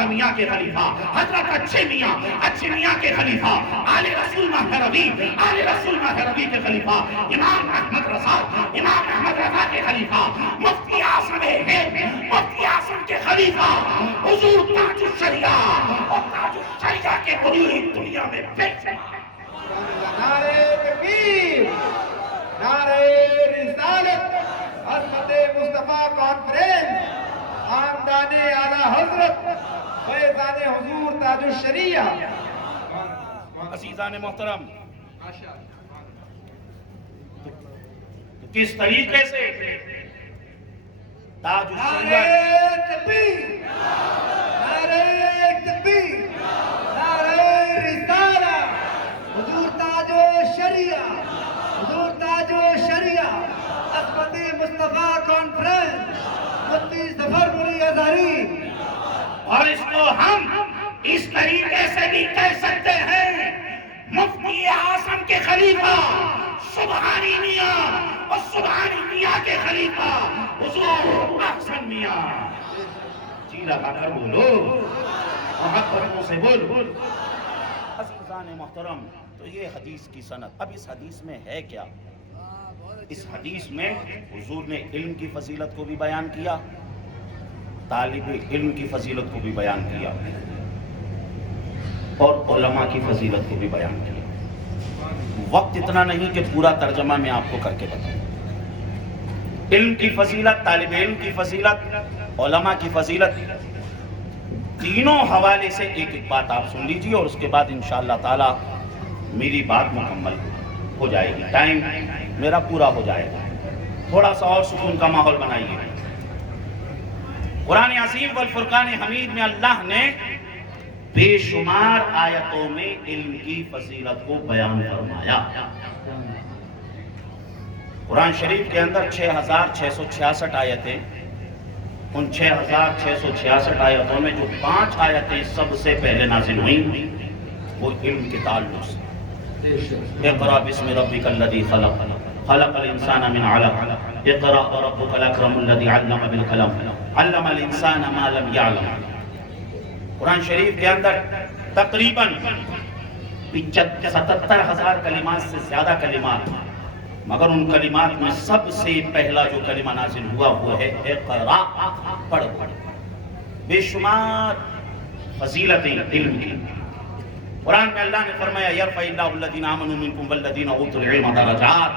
میاں کے خلیفہ حضرت اچھے میاں کے خلیفہ آل رسول ماہ ربی کے خلیفہ امام احمد رضا کے خلیفہ مفتی اعظم کے خلیفہ حضور تاج الشریعہ کے مرید دنیا میں نعرہ تکبیر، نعرہ رسالت، عظمت مصطفیٰ کانفرنس، خاندان اعلیٰ حضرت فیضان حضور تاج الشریعہ۔ عزیزان محترم، کس طریقے سے تاج الشریعہ نعرہ تکبیر، نعرہ تکبیر، نعرہ رسالت، حضور تاج الشریعہ، حضور تاج الشریعہ، عظمت مصطفیٰ کانفرنس، مفتی ظفر نوری اظہری۔ اور اس کو ہم اس طریقے سے بھی کہہ سکتے ہیں مفتی اعظم کے خلیفہ سبحانی میاں اور سبحانی میاں کے خلیفہ حضور احسن میاں۔ جی لگا کر بولو، محبتوں سے بول۔ عزیزان محترم، تو یہ حدیث کی سند۔ اب اس حدیث میں ہے کیا؟ اس حدیث میں حضور نے علم کی فضیلت کو بھی بیان کیا، طالب علم کی فضیلت کو بھی بیان کیا، اور علماء کی فضیلت کو بھی بیان کیا۔ وقت اتنا نہیں کہ پورا ترجمہ میں آپ کو کر کے بتاؤں۔ علم کی فضیلت، طالب علم کی فضیلت، علماء کی فضیلت، تینوں حوالے سے ایک ایک بات آپ سن لیجیے، اور اس کے بعد انشاءاللہ تعالی میری بات مکمل ہو جائے گی، ٹائم میرا پورا ہو جائے گا۔ تھوڑا سا اور سکون کا ماحول بنائیے۔ قرآن عظیم والفرقان حمید میں اللہ نے بے شمار آیتوں میں علم کی فضیلت کو بیان فرمایا۔ قرآن شریف کے اندر 6666 آیتیں، ان 6666 آیتوں میں جو 5 آیتیں سب سے پہلے نازل ہوئیں وہ علم کے تعلق سے۔ اقرأ بسم ربک الذی خلق، خلق الانسان من علق، اقرأ وربک الاکرم الذی علم بالقلم، علم الانسان ما لم یعلم۔ قرآن شریف کے اندر تقریباً 77,000 کلمات سے زیادہ کلمات، مگر ان کلمات میں سب سے پہلا جو کلمہ نازل ہوا وہ ہے اقرأ، پڑھ۔ بے شمار فضیلتیں علم کی۔ قرآن میں اللہ نے فرمایا یرفع اللہ الذین آمنوا منکم والذین اوتوا العلم درجات،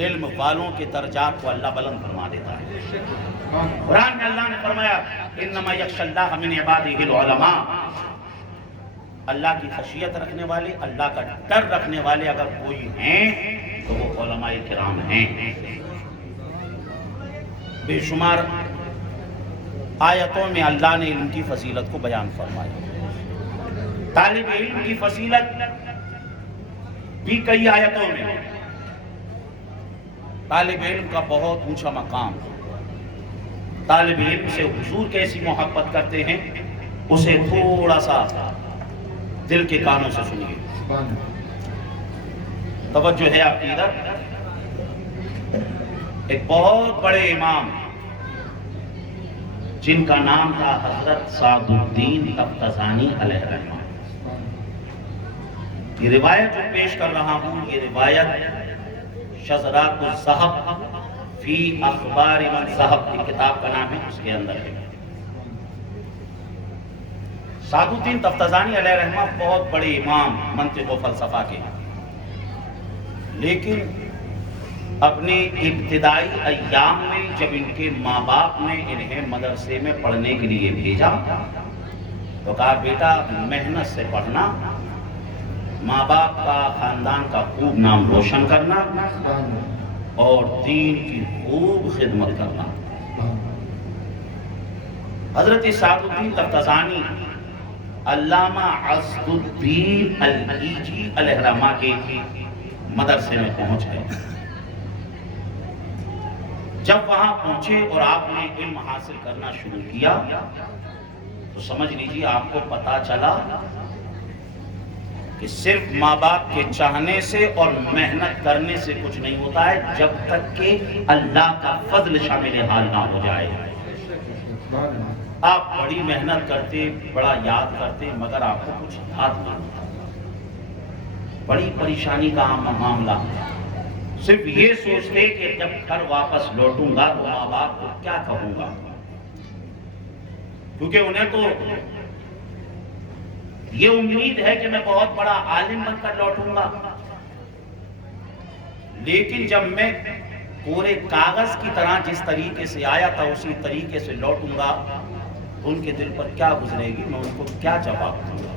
علم والوں کے درجات کو اللہ بلند فرما دیتا ہے۔ قرآن میں اللہ نے فرمایا انما یخشی اللہ من عبادہ العلماء، اللہ کی خشیت رکھنے والے، اللہ کا ڈر رکھنے والے اگر کوئی ہیں تو وہ علماء کرام ہیں۔ بے شمار آیتوں میں اللہ نے علم کی فضیلت کو بیان فرمایا۔ طالب علم کی فضیلت بھی کئی آیتوں میں۔ طالب علم کا بہت اونچا مقام، طالب علم سے حضور کیسی محبت کرتے ہیں اسے تھوڑا سا دل کے کانوں سے سنیے، توجہ ہے آپ کی ادھر۔ ایک بہت بڑے امام جن کا نام تھا حضرت سعد الدین تفتزانی علیہ الرحمہ، یہ روایت جو پیش کر رہا ہوں یہ روایت شذرات الذہب فی اخبار من ذہب کی کتاب کا نام ہے، اس کے اندر ہے۔ سعد الدین تفتزانی علیہ الرحمہ بہت بڑے امام منطق و فلسفہ کے، لیکن اپنے ابتدائی ایام میں جب ان کے ماں باپ نے انہیں مدرسے میں پڑھنے کے لیے بھیجا تو کہا بیٹا محنت سے پڑھنا، ماں باپ کا خاندان کا خوب نام روشن کرنا اور دین کی خوب خدمت کرنا۔ حضرت سعد الدین تفتزانی علامہ عضد الدین العیجی علیہ الرحمہ کے مدرسے میں پہنچ گئے۔ جب وہاں پہنچے اور آپ نے علم حاصل کرنا شروع کیا تو سمجھ لیجیے آپ کو پتا چلا کہ صرف ماں باپ کے چاہنے سے اور محنت کرنے سے کچھ نہیں ہوتا ہے جب تک کہ اللہ کا فضل شامل حال نہ ہو جائے۔ آپ بڑی محنت کرتے، بڑا یاد کرتے، مگر آپ کو کچھ یاد نہ ہوتا، بڑی پریشانی کا معاملہ، صرف یہ سوچتے کہ جب گھر واپس لوٹوں گا تو ماں باپ کو کیا کہوں گا، کیونکہ انہیں تو یہ امید ہے کہ میں بہت بڑا عالم بن کر لوٹوں گا، لیکن جب میں پورے کاغذ کی طرح جس طریقے سے آیا تھا اسی طریقے سے لوٹوں گا ان کے دل پر کیا گزرے گی، میں ان کو کیا جواب دوں گا۔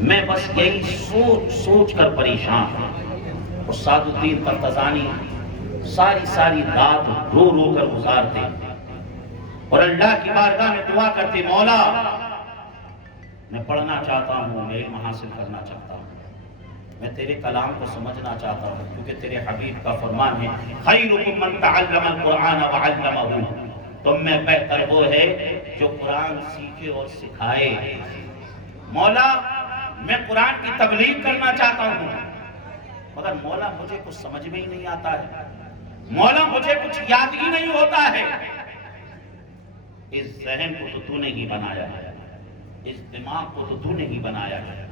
میں بس یہی سوچ سوچ کر پریشان ہوں۔ اور سعد الدین تفتزانی ساری رات رو رو کر گزارتے اور اللہ کی بارگاہ میں دعا کرتے، مولا میں پڑھنا چاہتا ہوں، میں علم حاصل کرنا چاہتا ہوں، میں تیرے کلام کو سمجھنا چاہتا ہوں، کیونکہ تیرے حبیب کا فرمان ہے خیرکم من تعلم القرآن وعلمہ، تم میں بہتر وہ ہے جو قرآن سیکھے اور سکھائے۔ مولا میں قرآن کی تبلیغ کرنا چاہتا ہوں، مگر مولا مجھے کچھ سمجھ میں ہی نہیں آتا ہے، مولا مجھے کچھ یاد ہی نہیں ہوتا ہے۔ اس ذہن کو تو تو نے ہی بنایا ہے، اس دماغ کو تو تو نے ہی بنایا ہے،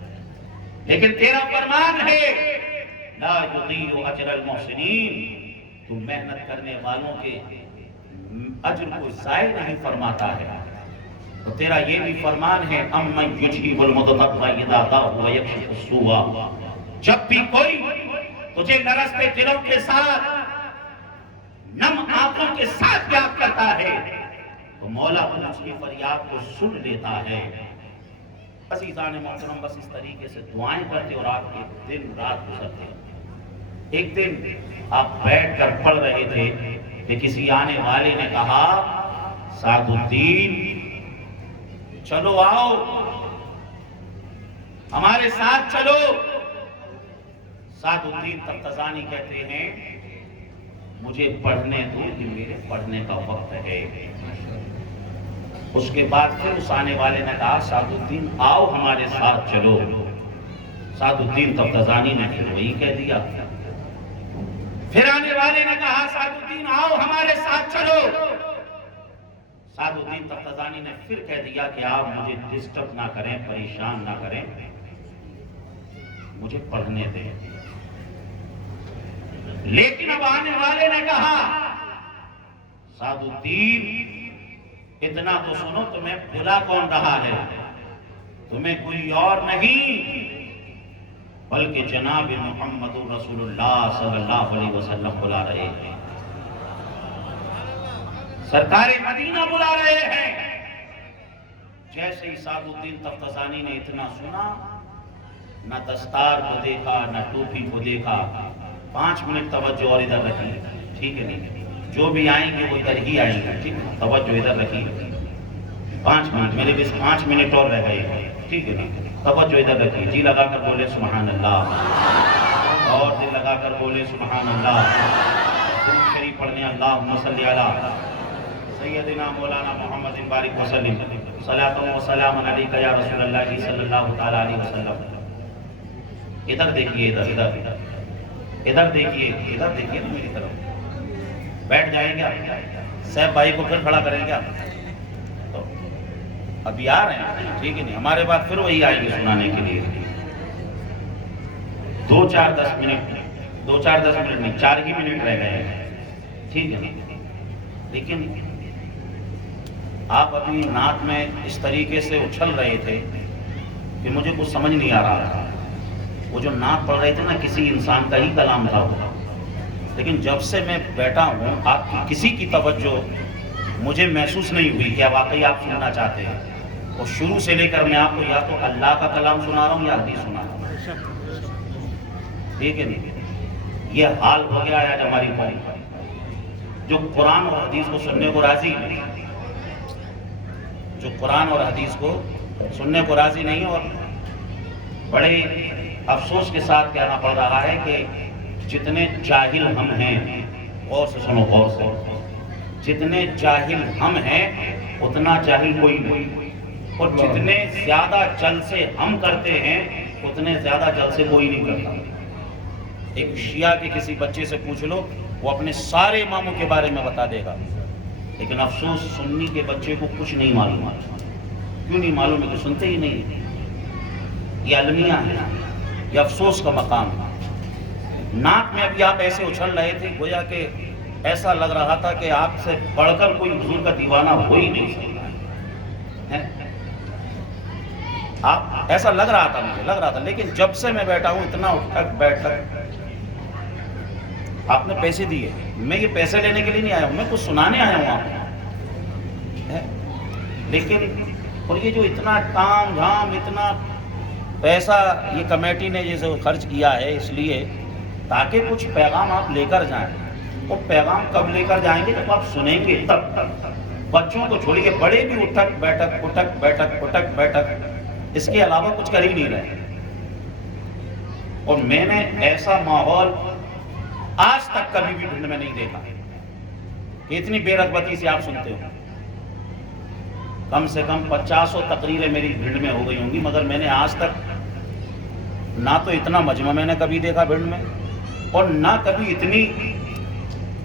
لیکن تیرا فرمان ہے لا یضیع اجر المحسنین، تو محنت کرنے والوں کے اجر کو ضائع نہیں فرماتا ہے۔ تو تیرا یہ بھی فرمان ہے امن یجیب المضطر اذا دعا ویکشف السوء، جب بھی کوئی تجھے لرزتے دلوں کے ساتھ، نم آنکھوں کے ساتھ یاد کرتا ہے تو مولا اس کی فریاد کو سن لیتا ہے۔ عزیزان محترم بس اس طریقے سے دعائیں کرتے اور آپ کے دن رات گزرتے۔ ایک دن آپ بیٹھ کر پڑھ رہے تھے کہ کسی آنے والے نے کہا سعد الدین چلو آؤ ہمارے ساتھ چلو۔ سعد الدین تفتزانی کہتے ہیں مجھے پڑھنے دو، یہ میرے پڑھنے کا وقت ہے۔ اس کے بعد پھر اس آنے والے نے کہا سعد الدین آؤ ہمارے ساتھ چلو۔ سعد الدین تفتزانی نے پھر وہی کہہ دیا۔ پھر آنے والے نے کہا سعد الدین آؤ ہمارے ساتھ چلو۔ سعد الدین تفتزانی نے پھر کہہ دیا کہ آپ مجھے ڈسٹرب نہ کریں، پریشان نہ کریں، مجھے پڑھنے دیں۔ لیکن اب آنے والے نے کہا سعد الدین اتنا تو سنو، تمہیں بلا کون رہا ہے؟ تمہیں کوئی اور نہیں بلکہ جناب محمد رسول اللہ صلی اللہ علیہ وسلم بلا رہے ہیں، سرکار مدینہ بلا رہے ہیں۔ جیسے ہی سعد الدین تفتزانی نے اتنا سنا، نہ دستار کو دیکھا نہ ٹوپی کو دیکھا، 5 منٹ توجہ اور ادھر رکھی، ٹھیک ہے نہیں، جو بھی آئیں گے وہ ادھر ہی آئیں گے، ٹھیک ہے، توجہ ادھر رکھی، 5 منٹ میرے بس 5 منٹ اور رہ گئے، ٹھیک ہے نہیں، توجہ ادھر رکھی، جی لگا کر بولے سبحان اللہ، اور دل لگا کر بولے سبحان اللہ، درود شریف پڑھنے اللہم صلی علی سیدنا مولانا محمد بارک وسلم، صلاۃ و سلام علیک یا رسول اللہ صلی اللہ تعالی علیہ وسلم۔ ادھر دیکھیے، ادھر دیکھیے نا میری طرف، بیٹھ جائیں گے صاحب بھائی کو پھر کھڑا کریں گے، تو ابھی آ رہے ہیں، ٹھیک ہے نہیں، ہمارے بعد پھر وہی آئیں گے سنانے کے لیے۔ 2-4-10 منٹ 2-4-10 منٹ نہیں، 4 ہی منٹ رہ گئے ہیں، ٹھیک ہے نہیں، لیکن آپ ابھی نعت میں اس طریقے سے اچھل رہے تھے کہ مجھے کچھ سمجھ نہیں آ رہا تھا۔ وہ جو نعت پڑھ رہے تھے نا، کسی انسان کا ہی کلام تھا وہ، لیکن جب سے میں بیٹھا ہوں آپ کی کسی کی توجہ مجھے محسوس نہیں ہوئی کہ واقعی آپ سننا چاہتے ہیں. اور شروع سے لے کر میں آپ کو یا تو اللہ کا کلام سنا رہا ہوں یا حدیث سنا رہا ہوں. ٹھیک ہے نہیں؟ یہ حال ہو گیا ہے آج ہماری قوم کا، جو قرآن اور حدیث کو سننے کو راضی نہیں، جو قرآن اور حدیث کو سننے کو راضی نہیں. اور بڑے افسوس کے ساتھ کہنا پڑ رہا ہے کہ جتنے جاہل ہم ہیں، غور سے سنو، غور سے، جتنے جاہل ہم ہیں اتنا جاہل کوئی نہیں، اور جتنے زیادہ جلسے ہم کرتے ہیں اتنے زیادہ جلسے کوئی نہیں کرتا. ایک شیعہ کے کسی بچے سے پوچھ لو، وہ اپنے سارے اماموں کے بارے میں بتا دے گا، لیکن افسوس سنی کے بچے کو کچھ نہیں معلوم. کیوں نہیں معلوم ہے؟ کہ سنتے ہی نہیں. یہ المیہ ہے، یہ افسوس کا مقام ہے. نعت میں ابھی آپ ایسے اچھل رہے تھے گویا کہ ایسا لگ رہا تھا کہ آپ سے بڑھ کر کوئی حضور کا دیوانہ ہو ہی نہیں سکتا ہے. آپ ایسا لگ رہا تھا، مجھے لگ رہا تھا. لیکن جب سے میں بیٹھا ہوں اتنا اٹھک بیٹھک. آپ نے پیسے دیے، میں یہ پیسے لینے کے لیے نہیں آیا ہوں، میں کچھ سنانے آیا ہوں آپ کو. لیکن اور یہ جو اتنا تام جھام، اتنا پیسہ یہ کمیٹی نے جیسے خرچ کیا ہے اس لیے تاکہ کچھ پیغام آپ لے کر جائیں. وہ پیغام کب لے کر جائیں گے؟ جب آپ سنیں گے تب. بچوں کو چھوڑیے، بڑے بھی اٹھک بیٹھک اٹھک بیٹھک اٹھک بیٹھک، اس کے علاوہ کچھ کر ہی نہیں رہے. اور میں نے ایسا ماحول آج تک کبھی بھی بھنڈ میں نہیں دیکھا کہ اتنی بے رغبتی سے آپ سنتے ہو. کم سے کم 50 تقریریں میری بھنڈ میں ہو گئی ہوں گی، مگر میں نے آج تک نہ تو اتنا مجمع میں نے کبھی دیکھا بھنڈ میں، اور نہ کبھی اتنی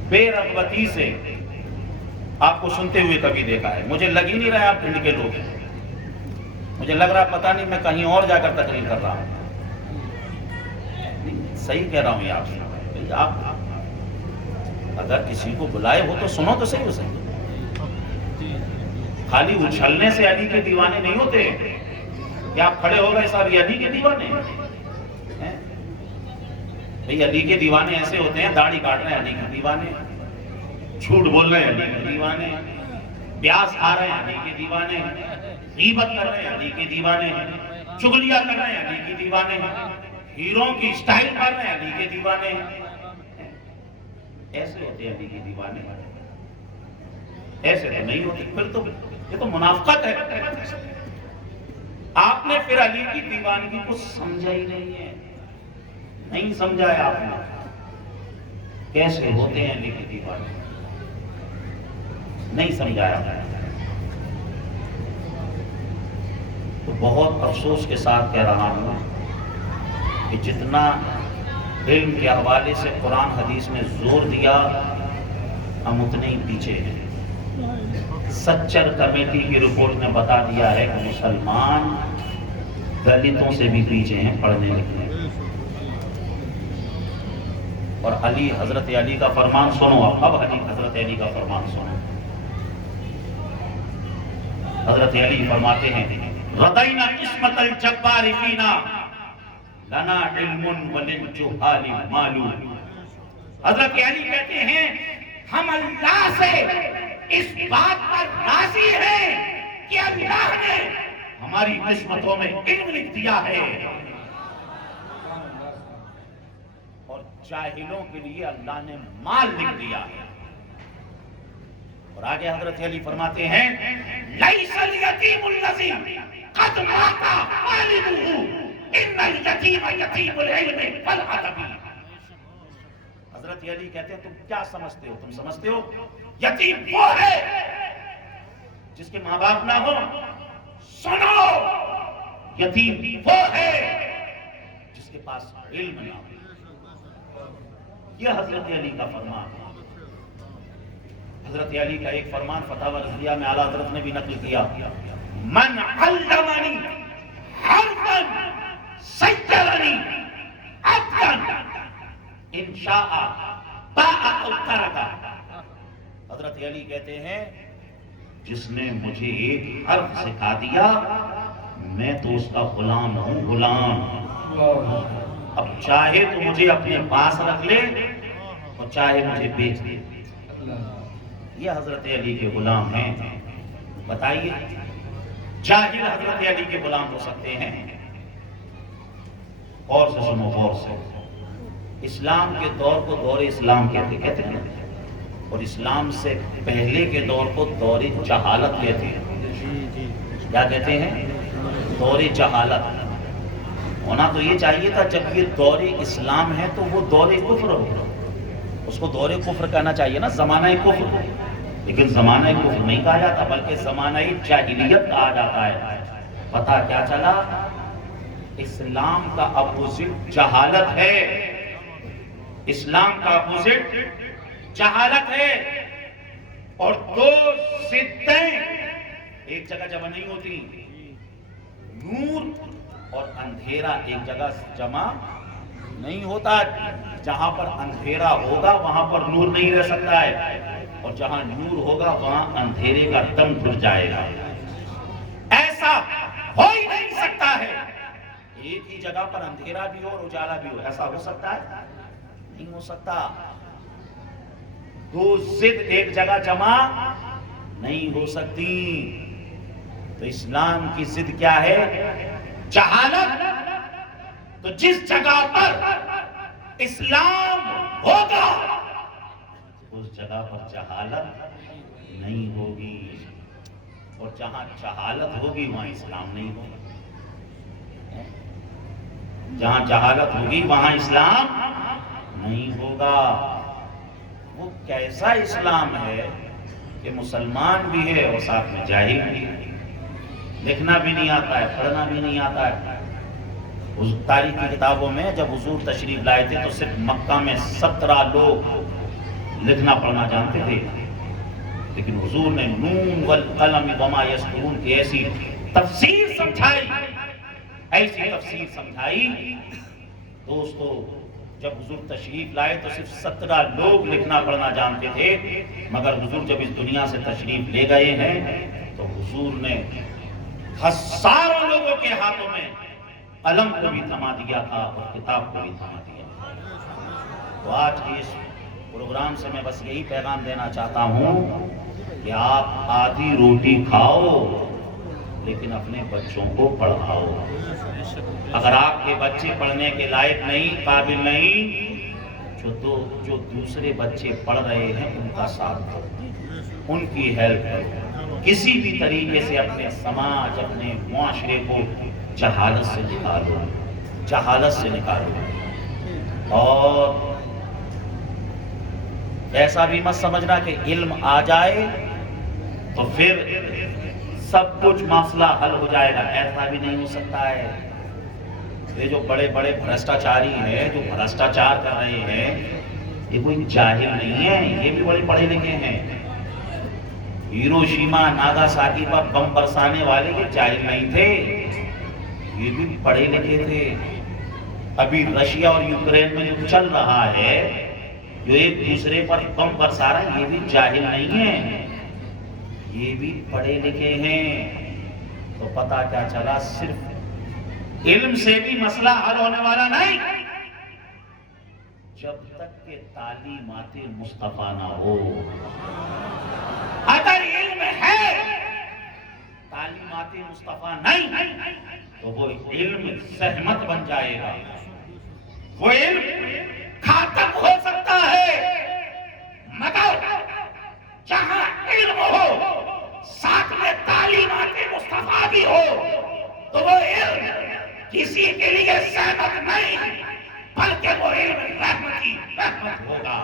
بے رغبتی سے آپ کو سنتے ہوئے کبھی دیکھا ہے. مجھے لگ ہی نہیں رہا آپ بھنڈ کے لوگ ہیں. مجھے لگ رہا پتہ نہیں میں کہیں اور جا کر تقریر کر رہا ہوں. صحیح کہہ رہا ہوں یہ آپ سے. آپ اگر کسی کو بلائے ہو تو سنو تو صحیح اسے. خالی اچھلنے سے علی کے دیوانے نہیں ہوتے کہ آپ کھڑے ہو گئے صاحب یہ علی کے دیوانے ہیں. بھئی علی کے دیوانے ایسے ہوتے ہیں، داڑھی کاٹ رہے ہیں علی کے دیوانے، جھوٹ بول رہے ہیں علی کے دیوانے، پیاس کھا رہے ہیں علی کے دیوانے، غیبت کر رہے ہیں علی کے دیوانے، چغلیاں کر رہے ہیں علی کے دیوانے، ہیروں کی اسٹائل کر رہے ہیں علی کے دیوانے. ایسے ہوتے ہیں علی کے دیوانے، ایسے تو نہیں ہوتے. پھر تو یہ تو منافقت ہے. آپ نے پھر علی کی دیوانگی کو سمجھا ہی نہیں ہے، نہیں سمجھا ہے آپ نے. کیسے ہوتے ہیں علی کی دیوانے، نہیں سمجھایا. تو بہت افسوس کے ساتھ کہہ رہا ہوں کہ جتنا علم کے حوالے سے قرآن حدیث نے زور دیا ہم اتنے ہی پیچھے ہیں. سچر کمیٹی کی رپورٹ نے بتا دیا ہے کہ مسلمان دلتوں سے بھی پیچھے ہیں پڑھنے لکھنے. اور علی، حضرت علی کا فرمان سنو. اب حضرت علی کا فرمان سنو. حضرت علی فرماتے ہیں رضینا قسمت الجبار فینا لنا علم وللجہال مال. حضرت علی کہتے ہیں ہم اللہ سے اس بات پر راضی ہیں کہ اللہ نے ہماری قسمتوں میں علم لکھ دیا ہے، اور جاہلوں کے لیے اللہ نے مال لکھ دیا ہے. اور آگے حضرت علی فرماتے ہیں لیس الیتیم الذی قد مات والدہ ان الیتیم یتیم العلم والادب. حضرت علی کہتے ہیں تم کیا سمجھتے ہو؟ تم سمجھتے ہو یتیم وہ ہے جس کے ماں باپ نہ ہو؟ سنو، یتیم وہ ہے جس کے پاس علم نہ ہو. یہ حضرت علی کا فرمان ہے. حضرت علی کا ایک فرمان فتاوی رضویہ میں اعلیٰ حضرت نے بھی نقل کیا، من علمنی حرفا سیرنی عبدا ان شاء باء او ترک. حضرت علی کہتے ہیں جس نے مجھے ایک حرف سکھا دیا میں تو اس کا غلام ہوں، غلام. اب چاہے تو مجھے اپنے پاس رکھ لے اور چاہے مجھے بیچ دے۔ یہ حضرت علی کے غلام ہیں۔ بتائیے جاہل حضرت علی کے غلام ہو سکتے ہیں؟ غور سے سنو، غور سے۔ اسلام کے دور کو دور اسلام کہتے ہیں، اور اسلام سے پہلے کے دور کو دور جہالت کہتے ہیں۔ کیا کہتے ہیں؟ دور جہالت۔ ہونا تو یہ چاہیے تھا جب یہ دور اسلام ہے تو وہ دور کفر ہو، اس کو دور کفر کہنا چاہیے نا، زمانہ کفر۔ لیکن زمانہ کفر نہیں کہا جاتا، بلکہ زمانہ جاہلیت کہا جاتا ہے۔ پتہ کیا چلا؟ اسلام کا اپوزٹ جہالت ہے۔ اسلام کا اپوزٹ جہالت ہے، اور دو ضدیں ایک جگہ جمع نہیں ہوتی۔ نور اور اندھیرا ایک جگہ جمع نہیں ہوتا۔ جہاں پر اندھیرا ہوگا وہاں پر نور نہیں رہ سکتا ہے، اور جہاں نور ہوگا وہاں اندھیرے کا دم گھٹ جائے گا۔ ایسا ہو ہی نہیں سکتا ہے ایک ہی جگہ پر اندھیرا بھی ہو اور اجالا بھی ہو۔ ایسا ہو سکتا ہے؟ نہیں ہو سکتا۔ دو ضد ایک جگہ جمع نہیں ہو سکتی۔ تو اسلام کی ضد کیا ہے؟ جہالت۔ تو جس جگہ پر اسلام ہوگا اس جگہ پر جہالت نہیں ہوگی، اور جہاں جہالت ہوگی وہاں اسلام نہیں ہوگا۔ جہاں جہالت ہوگی وہاں اسلام نہیں ہوگا۔ وہ کیسا اسلام ہے کہ مسلمان بھی ہے اور ساتھ میں جاہل بھی ہے، لکھنا بھی نہیں آتا ہے، پڑھنا بھی نہیں آتا ہے۔ اس تاریخ کی کتابوں میں جب حضور تشریف لائے تھے تو صرف مکہ میں 17 لوگ لکھنا پڑھنا جانتے تھے، لیکن حضور نے نون والقلم وما یسطرون کی ایسی تفسیر سمجھائی، ایسی تفسیر سمجھائی۔ دوستو جب حضور تشریف لائے تو صرف 17 لوگ لکھنا پڑھنا جانتے تھے، مگر حضور جب اس دنیا سے تشریف لے گئے ہیں تو حضور نے ہزاروں لوگوں کے ہاتھوں میں قلم کو بھی تھما دیا تھا اور کتاب کو بھی تھما دیا تھا۔ تو آج کی اس پروگرام سے میں بس یہی پیغام دینا چاہتا ہوں کہ آپ آدھی روٹی کھاؤ لیکن اپنے بچوں کو پڑھاؤ۔ اگر آپ کے بچے پڑھنے کے لائق نہیں، قابل نہیں، جو دوسرے بچے پڑھ رہے ہیں ان کا ساتھ دو، ان کی ہیلپ کرو۔ کسی بھی طریقے سے اپنے سماج، اپنے معاشرے کو جہالت سے نکالو، جہالت سے نکالو۔ اور ایسا بھی مت سمجھنا کہ علم آ جائے تو پھر سب کچھ مسئلہ حل ہو جائے گا، ایسا بھی نہیں ہو سکتا ہے۔ یہ جو بڑے بڑے بھرشٹاچاری ہیں، جو بھرشٹاچار کر رہے ہیں، یہ کوئی جاہل نہیں ہے، یہ بھی بڑے پڑھے لکھے ہیں۔ ہیروشیما ناگاساکی پر بم برسانے والے یہ جاہل نہیں تھے، یہ بھی پڑھے لکھے تھے۔ ابھی رشیا اور یوکرین میں جو چل رہا ہے، جو ایک دوسرے پر بم برسا رہا ہے، یہ بھی جاہل نہیں ہے، یہ بھی پڑھے لکھے ہیں۔ تو پتہ کیا چلا؟ صرف علم سے بھی مسئلہ حل ہونے والا نہیں، جب تک کہ تعلیمات مصطفیٰ نہ ہو۔ اگر علم ہے، تعلیمات مصطفیٰ نہیں، تو وہ علم زحمت بن جائے گا، وہ علم گھاتک ہو سکتا ہے۔ مگر جہاں علم ہو ساتھ میں تعلیمات مصطفیٰ بھی ہو تو وہ علم کسی کے لیے زحمت نہیں، بلکہ وہ علم رحمت کی رحمت ہوگا۔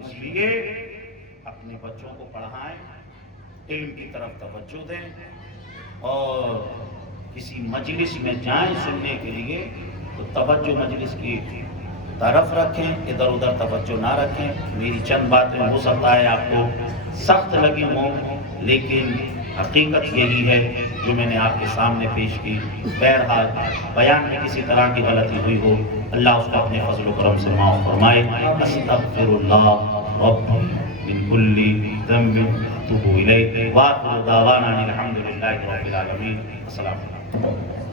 اس لیے اپنے بچوں کو پڑھائیں، علم کی طرف توجہ دیں، اور کسی مجلس میں جائیں سننے کے لیے تو توجہ مجلس کی طرف رکھیں، ادھر ادھر توجہ نہ رکھیں۔ میری چند باتیں ہو سکتا ہے آپ کو سخت لگی ہوں، لیکن حقیقت یہی ہے جو میں نے آپ کے سامنے پیش کی۔ بہرحال بیان میں کسی طرح کی غلطی ہوئی ہو، اللہ اس کو اپنے فضل و کرم سے معاف فرمائے۔ استغفر اللہ ربی من کل ذنب اتوب الیہ، وآخر دعوانا الحمد للہ رب العالمین۔ السلام علیکم۔